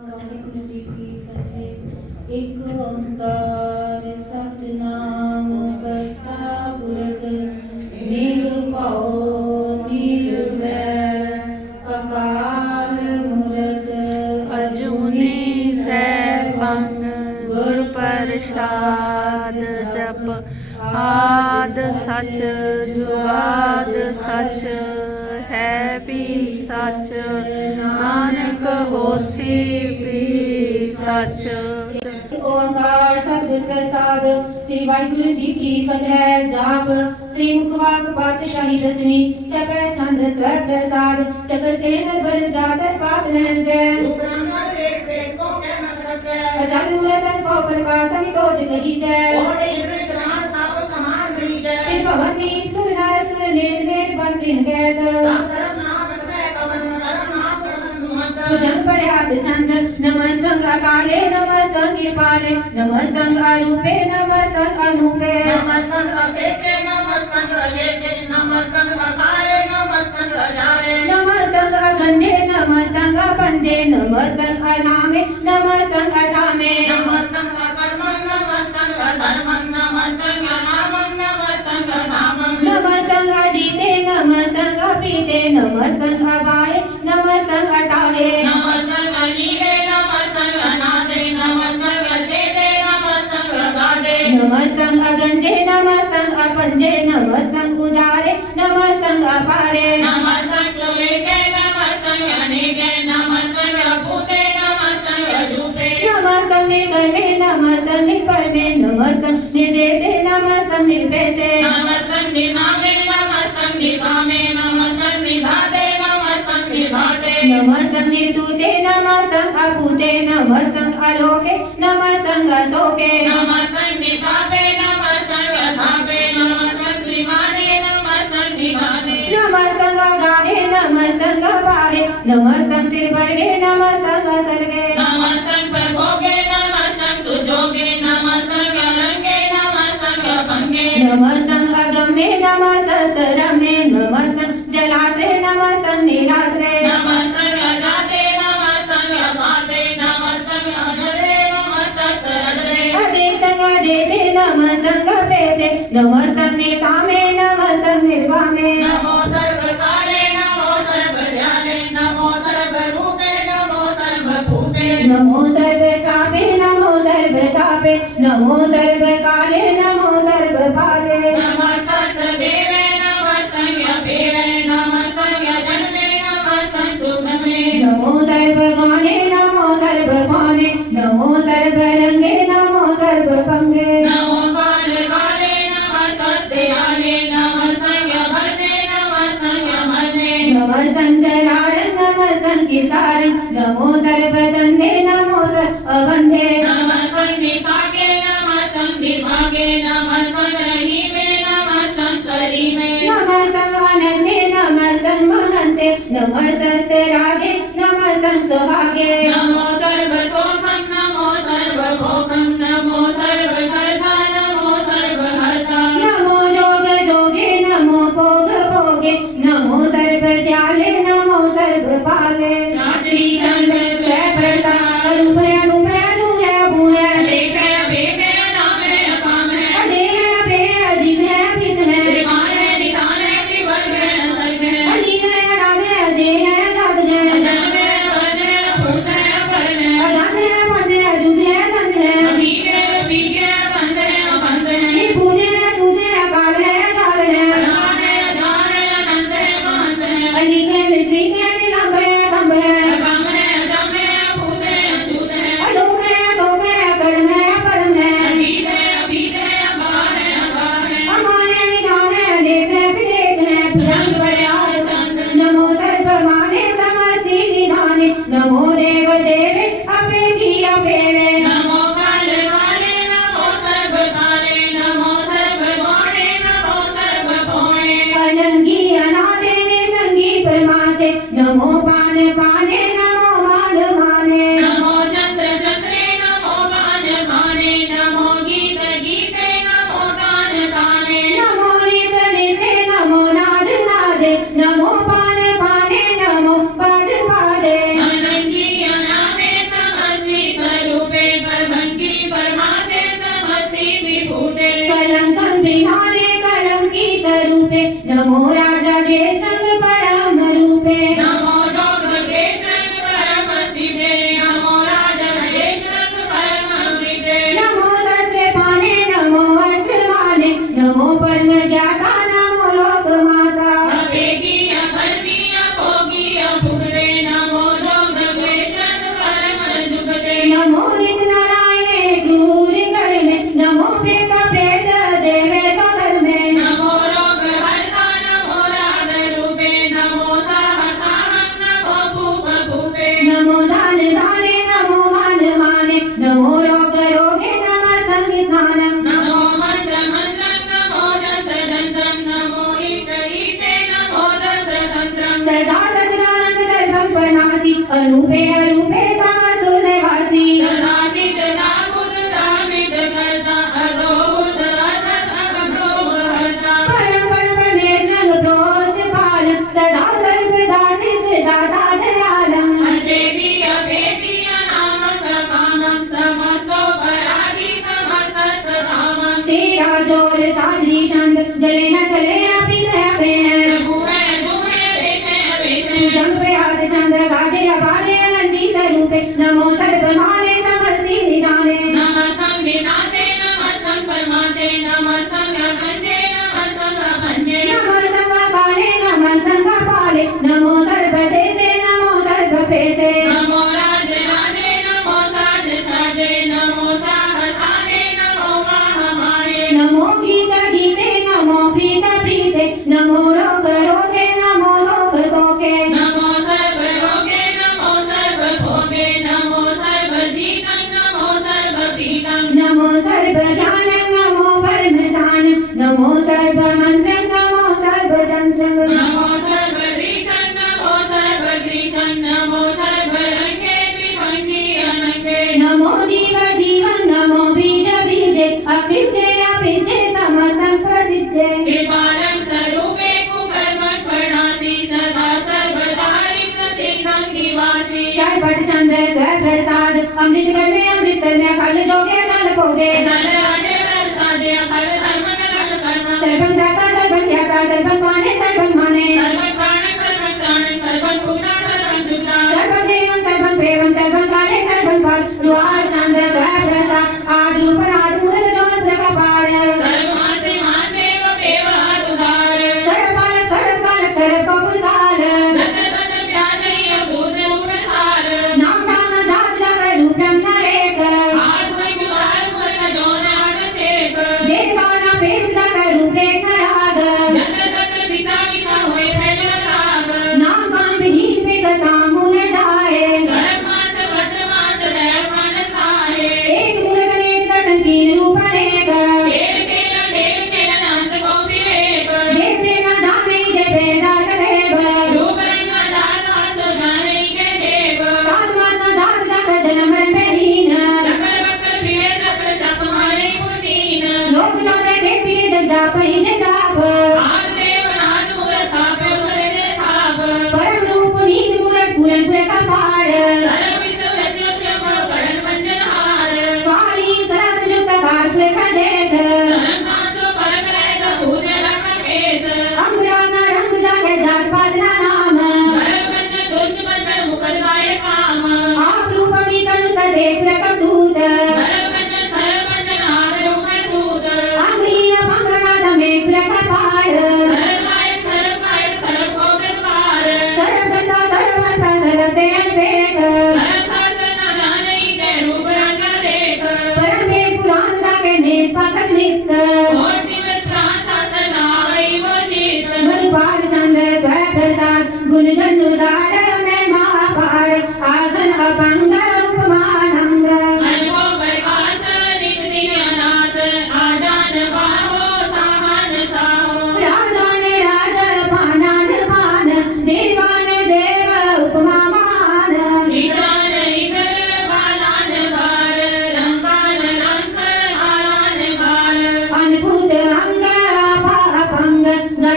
ਵਾਹਿਗੁਰੂ ਜੀ ਕੀ ਫਤਿਹ ਇੱਕ ਓੰਕਾਰ ਸਤਨਾਮ ਕਰਤਾ ਪੁਰਖ ਨਿਰਭਉ ਨਿਰਵੈਰ ਅਕਾਲ ਮੂਰਤ ਅਜੂਨੀ ਸੈਭੰ ਗੁਰ ਪ੍ਰਸਾਦ ਜਪ ਆਦ ਸਚ ਜੁਆਦ ਸਚ ਹੈ ਵੀ ਸਚ। होसी ओंकार सतगुर प्रसाद श्री वाहिगुरु जी की फतह जाप श्री मुखवाक पातशाही रसनी चपे छंद त्वर प्रसाद चक्र चेन बल जाकर पात रहन जय अचानक मुरतन पौपर का सभी तो जगही जय भवन सुनार सुर नेत नेत बंद कैद कवन सुमंत तुझं पर्याप्त छंद नमस्तं अकाले नमस्तं कृपाले नमस्तं अरूपे नमस्तं अनूपे। नमस्तंग अपेके नमस्तंग अलेके नमस्तंग अकाले नमस्तंग अजाले नमस्तं अगंजे नमस्तं अपंजे नमस्तं अनामे नमस्तं अटामे नमस्तंग नमस्तंग अधर्मं नमस्तंग अनामं नमस्तंग अनामं अजीते अपीते नमस्तं अवाये नमस्तं अटाये नमस्तंग अलीले नमस्तंग अनादे नमस्तंग अचेते नमस्तंग अगाधे नमस्तं अगंजे नमस्तं अपंजे नमस्तं उदारे नमस्तं अपारे नमस्तंग सुवेके नमस्तंग अनेके नमस्तंग अभूते नमस्तंग अजूपे नमस्तं निर्गणे नमस्तं निर्परमे नमस्तं निर्देशे नमस्तं निर्भेशे नमस्तंग निनामे नमस्तं निर्तुते नमस्तं अभूते नमस्तं अलोके नमस्तं अशोके नमस्तं नितापे नमस्तं अधापे नमस्तं निमाने नमस्तं निधाने नमस्तं गाहे नमस्तं अपाहे नमस्तं त्रिवर्गे नमस्तं असर्गे नमस्तंग नमस्तं अपेशे नमस्तं नेतामे नमस्तं निर्वामे नमो सर्वकाले नमो सर्वज्ञाने नमो सर्वरूपे नमो सर्वभूते नमो सर्वकापे नमो सर्वतापे नमो सर्वकाले नमो सर्वपाले नमस्तदेवे नमस्तंग अपेवे नमस्तंग जन्मे नमस्तंग सुगमे नमो सर्वगणे नमो सर्वमाने नमो सर्वरङ्गे नमो सर्वदन्ते नमो। सर्वता सर्वन पाने सर्वन माने सर्वन प्राणे सर्वन ताणे सर्वन भूता सर्वन जुता सर्वन देवं सर्वन प्रेमं सर्वन काले सर्वन पाल दुआ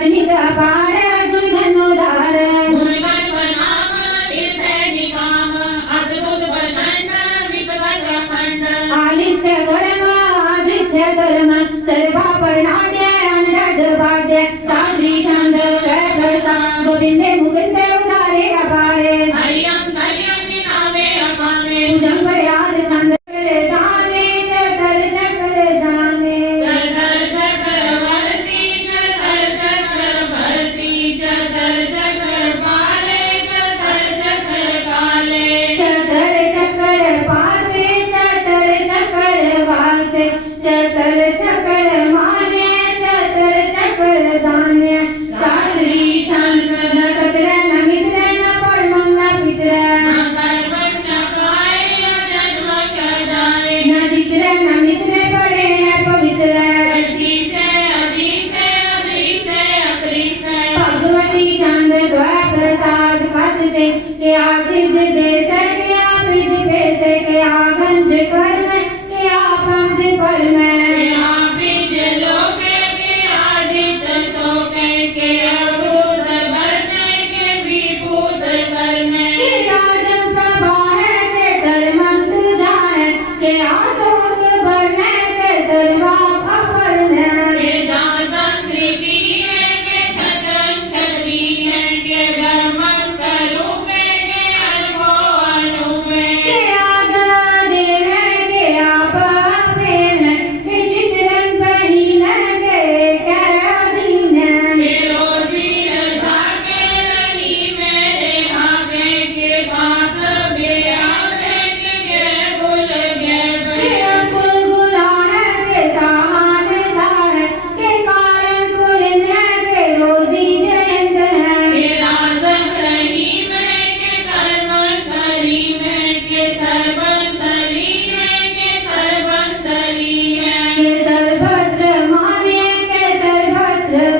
Saya? Hello.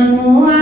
अलंके